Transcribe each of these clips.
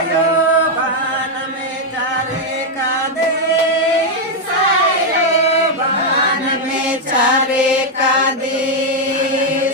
आयो बान में चारे का देश आयो बान में चारे का देश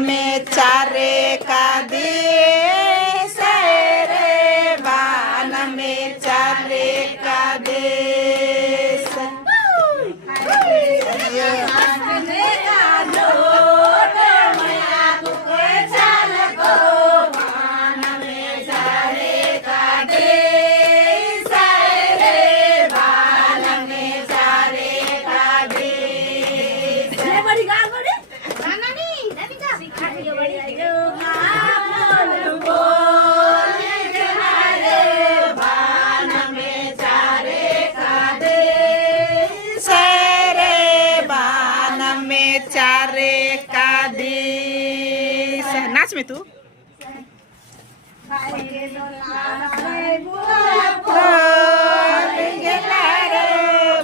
में चारे का देश रे बान में चारे का देश चारे का देश नाच में तू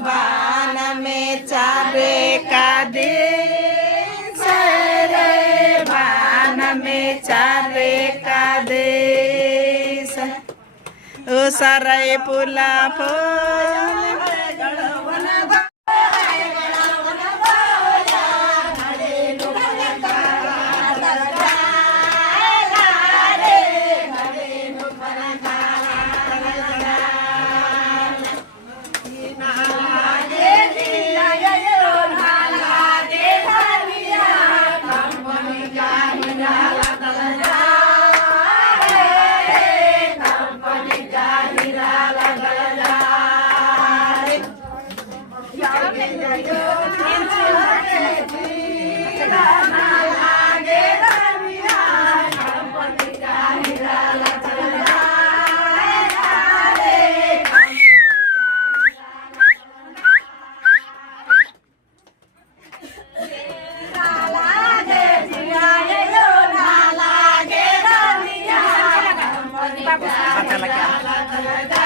बान में चारे का देश रे बान में चारे का देश ओ सराय पुला फूल Papa,